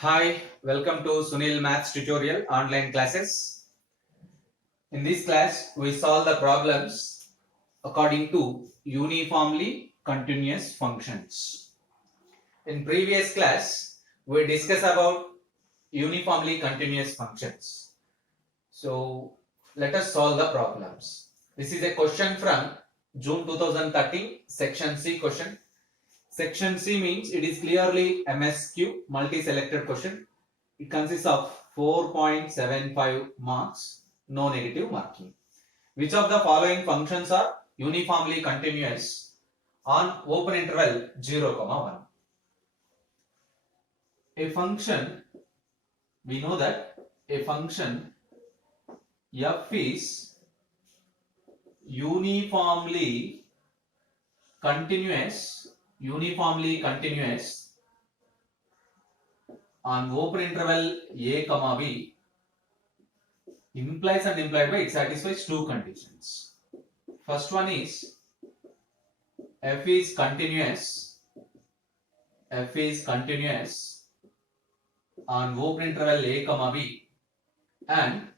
Hi, welcome to Sunil Maths tutorial online classes. In this class, we solve the problems according to uniformly continuous functions. In previous class, we discussed about uniformly continuous functions. So, let us solve the problems. This is a question from June 2013, section C question. Section C means it is clearly MSQ, multi-selected question. It consists of 4.75 marks, no negative marking. Which of the following functions are uniformly continuous on open interval 0, 1? A function, we know that a function f is uniformly continuous on open interval a comma b implies and implied by it satisfies two conditions. First one is f is continuous on open interval a comma b and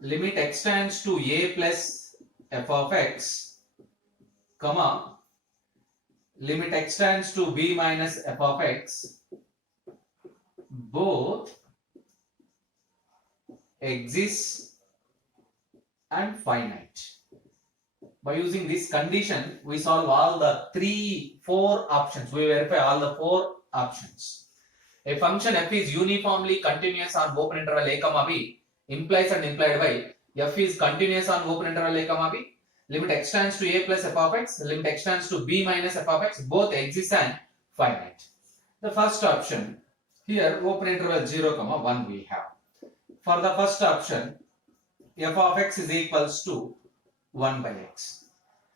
limit x tends to a plus f of x comma limit x tends to b minus f of x both exist and finite. By using this condition, we solve all the four options. We verify all the four options. A function f is uniformly continuous on open interval a comma b implies and implied by f is continuous on open interval a comma b, limit x tends to a plus f of x, limit x tends to b minus f of x, both exist and finite. The first option, here open interval 0, 1 we have. For the first option, f of x is equals to 1 by x.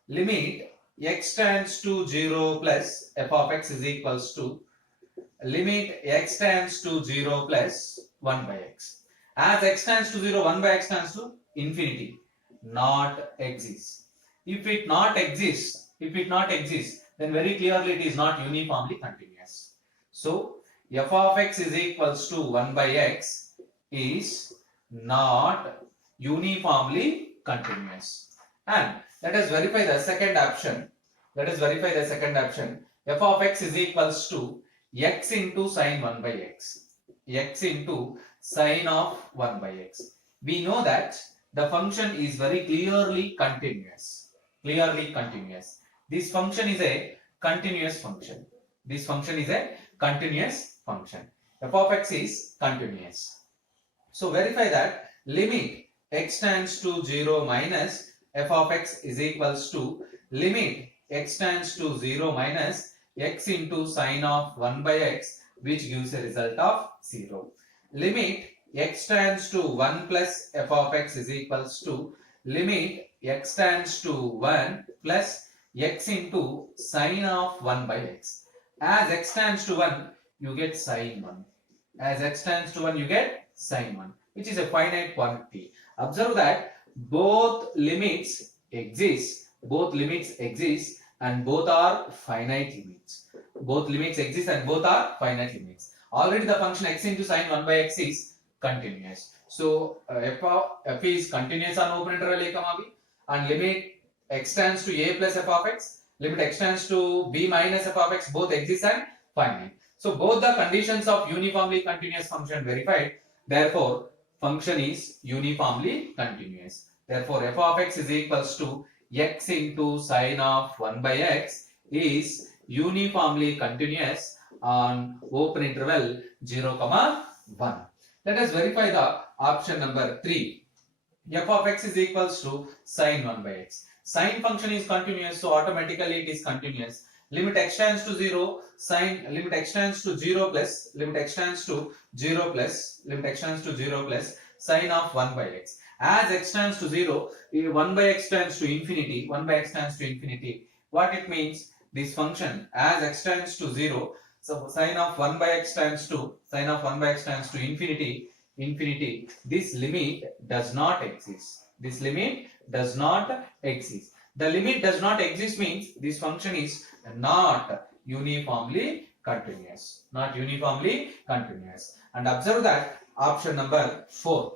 Limit x tends to 0 plus f of x is equals to limit x tends to 0 plus 1 by x. As x tends to 0, 1 by x tends to infinity. Not exists. If it not exists, then very clearly it is not uniformly continuous. So f of x is equals to 1 by x is not uniformly continuous. And let us verify the second option. F of x is equals to x into sine 1 by x. X into sine of 1 by x. We know that the function is very clearly continuous. This function is a continuous function. F of x is continuous. So verify that limit x tends to 0 minus f of x is equals to limit x tends to 0 minus x into sine of 1 by x, which gives a result of 0. Limit x tends to 1 plus f of x is equals to limit x tends to 1 plus x into sine of 1 by x. As x tends to 1, you get sine 1. Which is a finite quantity. Observe that both limits exist and both are finite limits. Already the function x into sine 1 by x is continuous. So f is continuous on open interval a comma b and limit x tends to a plus f of x, limit x tends to b minus f of x, both exist and finite. So both the conditions of uniformly continuous function verified. Therefore, function is uniformly continuous. Therefore, f of x is equals to x into sine of 1 by x is uniformly continuous on open interval 0, 1. Let us verify the option number 3. F of x is equals to sine 1 by x. Sine function is continuous, so automatically it is continuous. Limit x tends to 0, limit x tends to 0 plus sine of 1 by x. As x tends to 0, 1 by x tends to infinity. What it means? This function as x tends to 0, so sine of 1 by x tends to infinity. This limit does not exist. The limit does not exist means this function is not uniformly continuous. Not uniformly continuous. And observe that option number 4.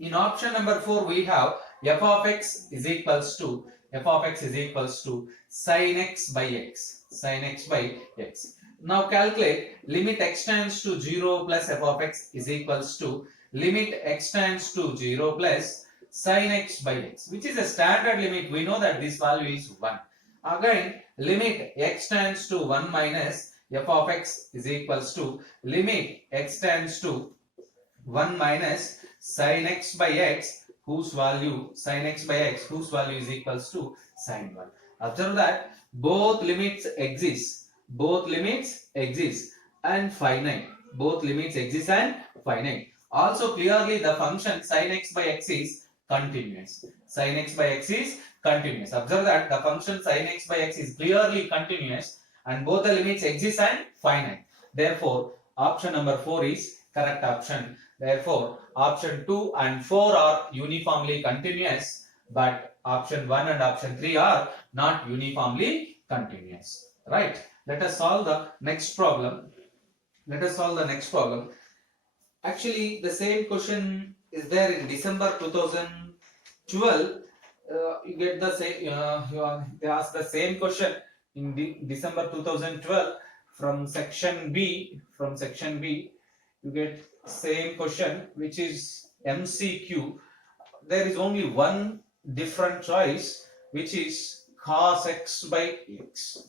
In option number 4, we have f of x is equals to sin x by x. Sin x by x. Now calculate limit x tends to 0 plus f of x is equals to limit x tends to 0 plus sin x by x, which is a standard limit. We know that this value is 1. Again, limit x tends to 1 minus f of x is equals to limit x tends to 1 minus sin x by x whose value is equals to sin 1. Observe that both limits exist and finite. Also clearly the function sin x by x is continuous. Observe that the function sin x by x is clearly continuous and both the limits exist and finite. Therefore, option number 4 is correct option. Therefore, option 2 and 4 are uniformly continuous, but option 1 and option 3 are not uniformly continuous. Right? Let us solve the next problem. Actually, the same question is there in December 2012. You get the same. They ask the same question in December 2012 from section B. You get same question, which is MCQ. There is only one different choice, which is cos x by x.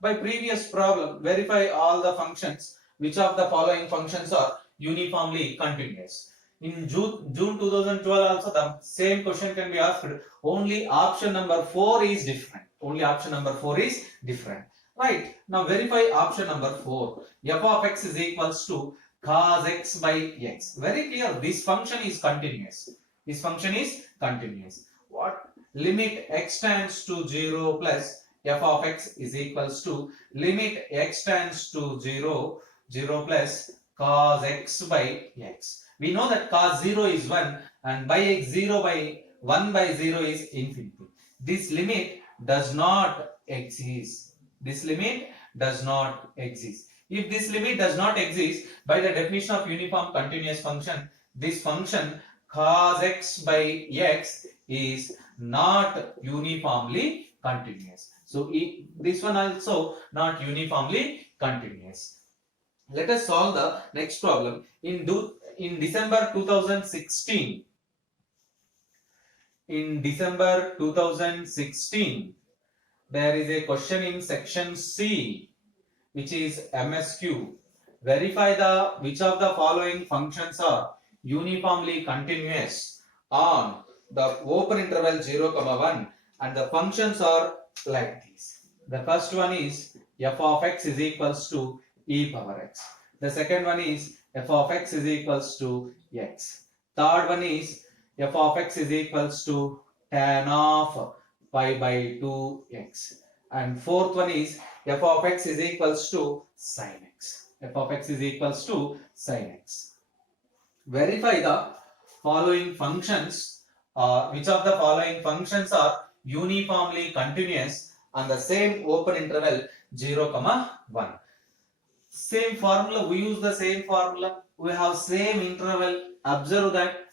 By previous problem, verify all the functions. Which of the following functions are uniformly continuous? In June 2012 also the same question can be asked. Only option number 4 is different. Right. Now verify option number 4. F of x is equals to cos x by x. Very clear. This function is continuous. What? Limit x tends to 0 plus f of x is equals to limit x tends to 0 plus cos x by x. We know that cos 0 is 1 and by x 0 by 1 by 0 is infinity. This limit does not exist. If this limit does not exist, by the definition of uniform continuous function, this function cos x by x is not uniformly continuous. So this one also not uniformly continuous. Let us solve the next problem. In December 2016, there is a question in section C, which is MSQ. Verify which of the following functions are uniformly continuous on the open interval 0, 1, and the functions are like this. The first one is f of x is equals to e power x. The second one is f of x is equals to x. Third one is f of x is equals to tan of pi by 2x. And fourth one is f of x is equals to sin x. Verify the following functions. Which of the following functions are uniformly continuous on the same open interval 0, 1. Same formula, we use the same formula, we have same interval. Observe that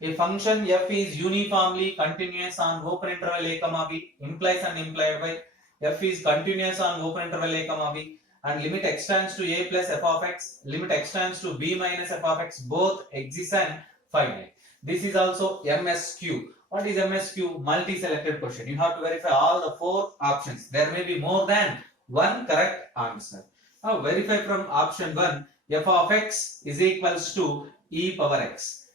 a function f is uniformly continuous on open interval a, b, implies and implied by f is continuous on open interval a, b, and limit x tends to a plus f of x, limit x tends to b minus f of x, both exist and finite. This is also MSQ. What is MSQ? Multi-selected question. You have to verify all the 4 options. There may be more than one correct answer. Now verify from option 1. F of x is equals to e power x.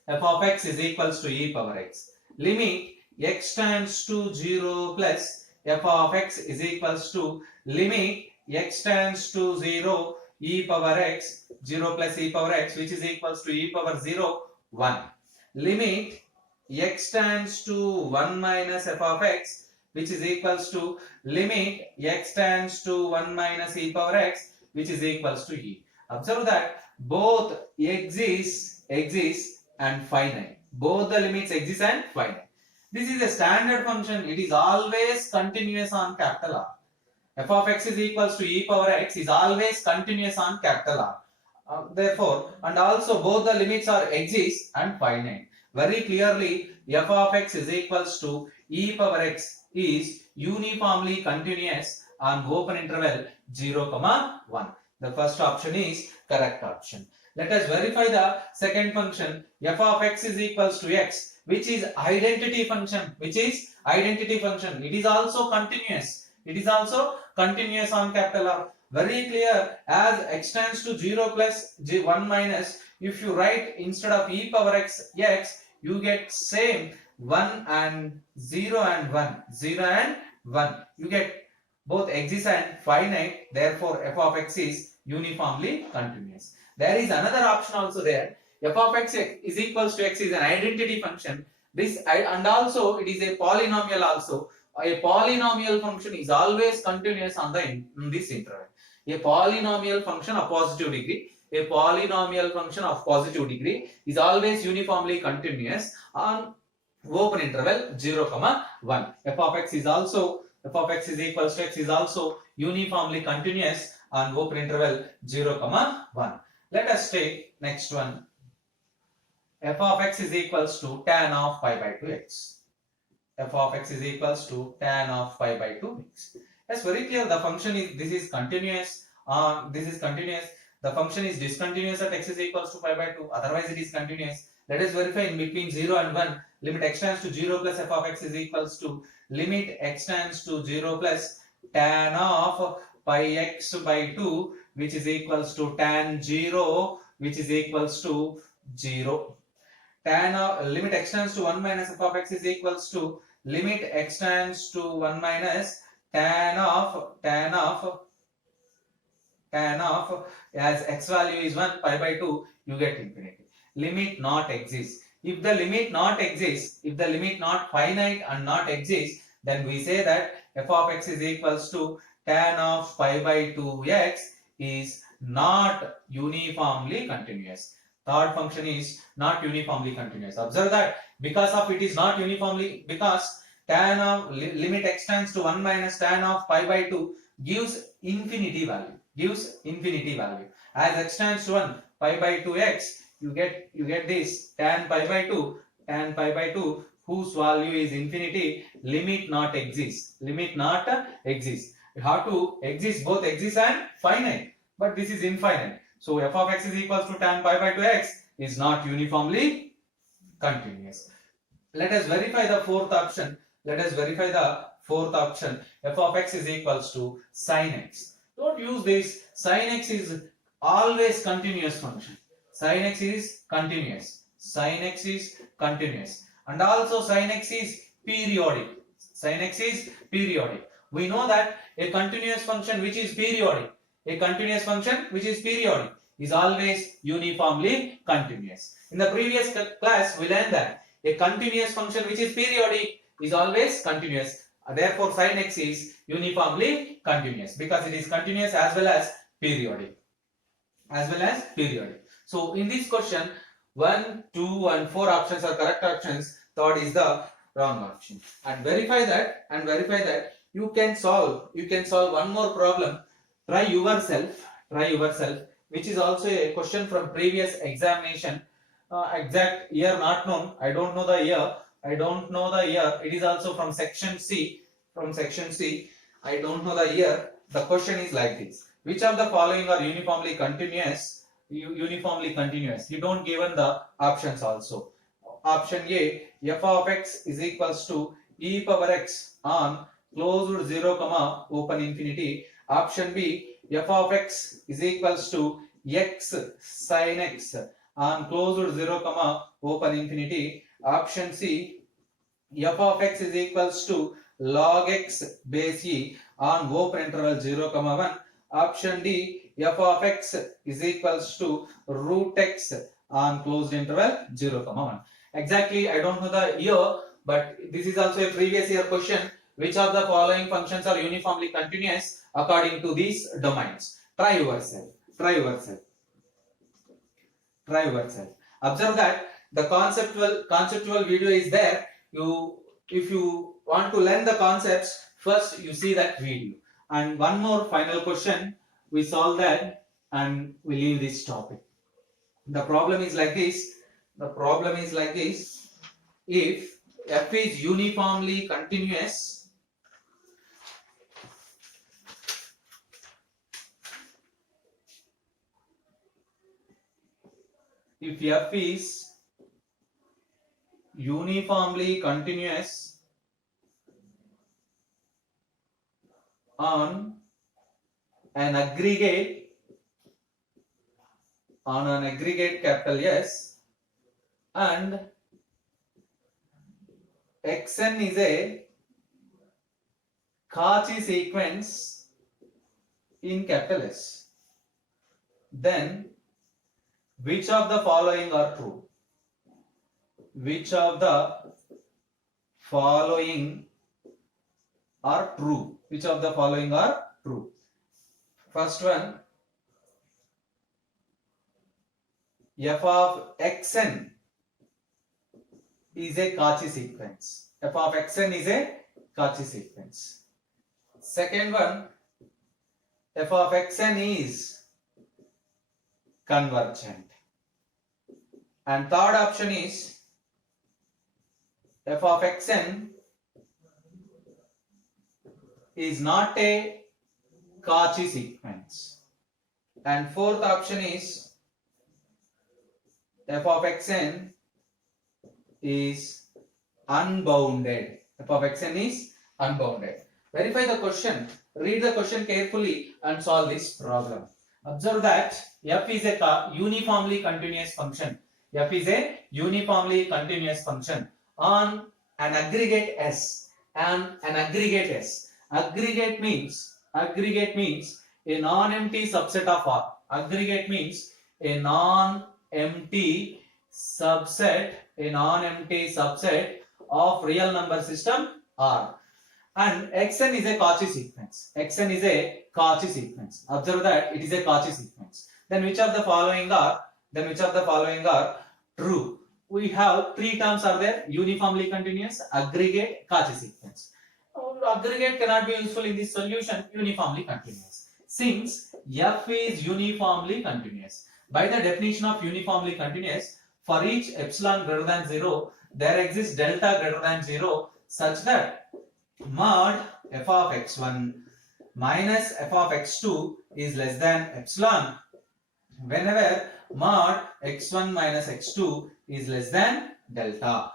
Limit x tends to 0 plus f of x is equals to limit x tends to 0 e power x 0 plus e power x, which is equals to e power 0 1. Limit x tends to 1 minus f of x, which is equals to limit x tends to 1 minus e power x, which is equals to e. Observe that both exist and finite. Both the limits exist and finite. This is a standard function. It is always continuous on capital R. f of x is equals to e power x is always continuous on capital R. Therefore, and also both the limits are exist and finite. Very clearly, f of x is equals to e power x is uniformly continuous on open interval 0, 1. The first option is correct option. Let us verify the second function f of x is equals to x, which is identity function. Which is identity function. It is also continuous. It is also continuous on capital R. Very clear, as x tends to 0 plus 1 minus, if you write instead of e power x, you get same 1 and 0 and 1, 0 and 1. You get both exist and finite, therefore f of x is uniformly continuous. There is another option also there. F of x is equals to x is an identity function. This and also it is a polynomial also. A polynomial function is always continuous on in this interval. A polynomial function of positive degree, a polynomial function of positive degree is always uniformly continuous on open interval 0, 1. F of x is also f of x is equals to x is also uniformly continuous on open interval 0, 1. Let us take next one. F of x is equals to tan of pi by 2x. F of x is equals to tan of pi by 2x. Yes, very clear. The function is this is continuous. This is continuous. The function is discontinuous at x is equals to pi by 2. Otherwise, it is continuous. Let us verify in between 0 and 1. Limit x tends to 0 plus f of x is equals to limit x tends to 0 plus tan of pi x by 2, which is equals to tan 0, which is equals to 0. Tan of limit x tends to 1 minus f of x is equals to limit x tends to 1 minus tan of as x value is 1 pi by 2, you get infinity. Limit not exists. If the limit not exists, if the limit not finite and not exists, then we say that f of x is equals to tan of pi by 2x is not uniformly continuous. Third function is not uniformly continuous. Observe that because of it is not uniformly, because tan of limit x tends to 1 minus tan of pi by 2 gives infinity value. As x tends to 1 pi by 2x, you get this tan pi by 2 whose value is infinity. Limit not exists. You have to exist, both exist and finite, but this is infinite. So f of x is equals to tan pi by 2x is not uniformly continuous. Let us verify the fourth option. F of x is equals to sin x. Don't use this. Sin x is always continuous function. Sin x is continuous. And also sin x is periodic. We know that a continuous function which is periodic is always uniformly continuous. In the previous class, we learned that a continuous function which is periodic is always continuous. Therefore, sin x is uniformly continuous because it is continuous as well as periodic. So, in this question, 1, 2, and 4 options are correct options. Third is the wrong option. And verify that. You can solve one more problem. Try yourself, which is also a question from previous examination. Exact year not known. I don't know the year. It is also from section C. I don't know the year. The question is like this: which of the following are uniformly continuous? You don't given the options also. Option A, f of x is equals to e power x on closed 0, open infinity. Option B, f of x is equals to x sin x on closed 0, open infinity. Option C, f of x is equals to log x base e on open interval 0, 1. Option D, f of x is equals to root x on closed interval 0, 1. Exactly, I don't know the year, but this is also a previous year question. Which of the following functions are uniformly continuous according to these domains? Try yourself. Observe that the conceptual video is there. If you want to learn the concepts, first you see that video. And one more final question. We solve that and we leave this topic. The problem is like this. The problem is like this. If f is uniformly continuous, if f is uniformly continuous on an aggregate capital S, and xn is a Cauchy sequence in capital S, then which of the following are true? Which of the following are true? Which of the following are true? First one, f of xn is a Cauchy sequence. F of xn is a Cauchy sequence. Second one, f of xn is convergent. And third option is f of xn is not a Cauchy sequence. And fourth option is f of xn is unbounded. F of xn is unbounded. Verify the question, read the question carefully and solve this problem. Observe that f is a uniformly continuous function. F is a uniformly continuous function on an aggregate S. And an aggregate S. Aggregate means a non-empty subset of R. Aggregate means a non-empty subset of real number system R. And xn is a Cauchy sequence. Xn is a Cauchy sequence. Observe that it is a Cauchy sequence. Then which of the following are true? We have three terms are there: uniformly continuous, aggregate, Cauchy sequence. Aggregate cannot be useful in this solution. Uniformly continuous. Since f is uniformly continuous, by the definition of uniformly continuous, for each epsilon greater than 0, there exists delta greater than 0, such that mod f of x1 minus f of x2 is less than epsilon whenever mod x1 minus x2 is less than delta.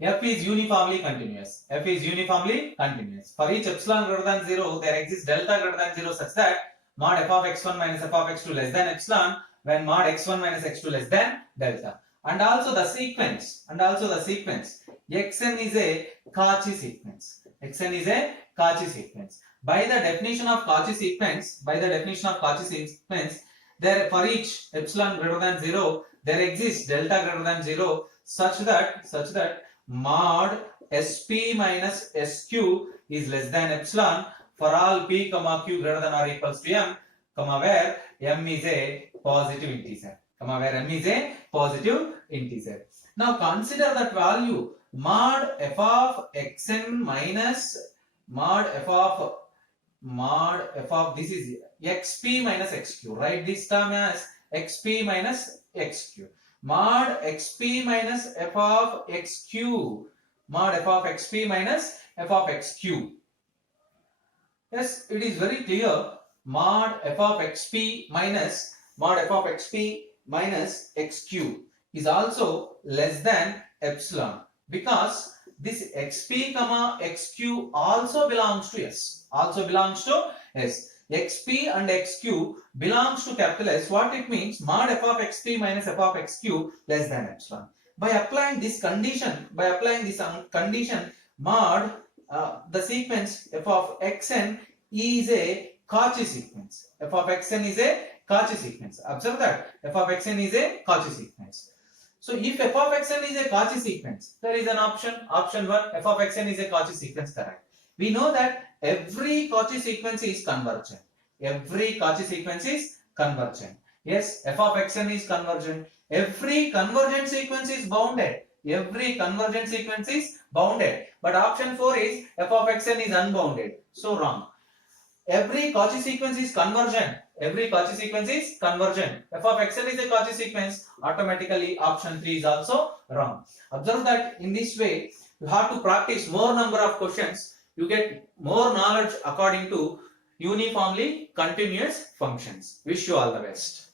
F is uniformly continuous. F is uniformly continuous. For each epsilon greater than 0, there exists delta greater than 0 such that mod f of x1 minus f of x2 less than epsilon when mod x1 minus x2 less than delta. And also the sequence. Xn is a Cauchy sequence. Xn is a Cauchy sequence. By the definition of Cauchy sequence, there for each epsilon greater than 0, there exists delta greater than 0 such that mod sp minus sq is less than epsilon for all p comma q greater than or equals to m, where m is a positive integer. Now consider that value mod f of xn minus mod f of this is xp minus xq. Write this term as xp minus xq. Mod xp minus f of xq. Mod f of xp minus f of xq. Yes, it is very clear. Mod f of xp minus xq is also less than epsilon, because this xp comma xq also belongs to S. Xp and xq belongs to capital S. What it means? Mod f of xp minus f of xq less than epsilon. By applying this condition, mod the sequence f of xn is a Cauchy sequence. F of xn is a Cauchy sequence. Observe that f of xn is a Cauchy sequence. So if f of xn is a Cauchy sequence, there is an option 1, f of xn is a Cauchy sequence, correct. We know that every Cauchy sequence is convergent. Yes, f of xn is convergent. Every convergent sequence is bounded. But option 4 is f of xn is unbounded. So wrong. every Cauchy sequence is convergent. Every Cauchy sequence is convergent. F of xn is a Cauchy sequence. Automatically, option 3 is also wrong. Observe that in this way, you have to practice more number of questions. You get more knowledge according to uniformly continuous functions. Wish you all the best.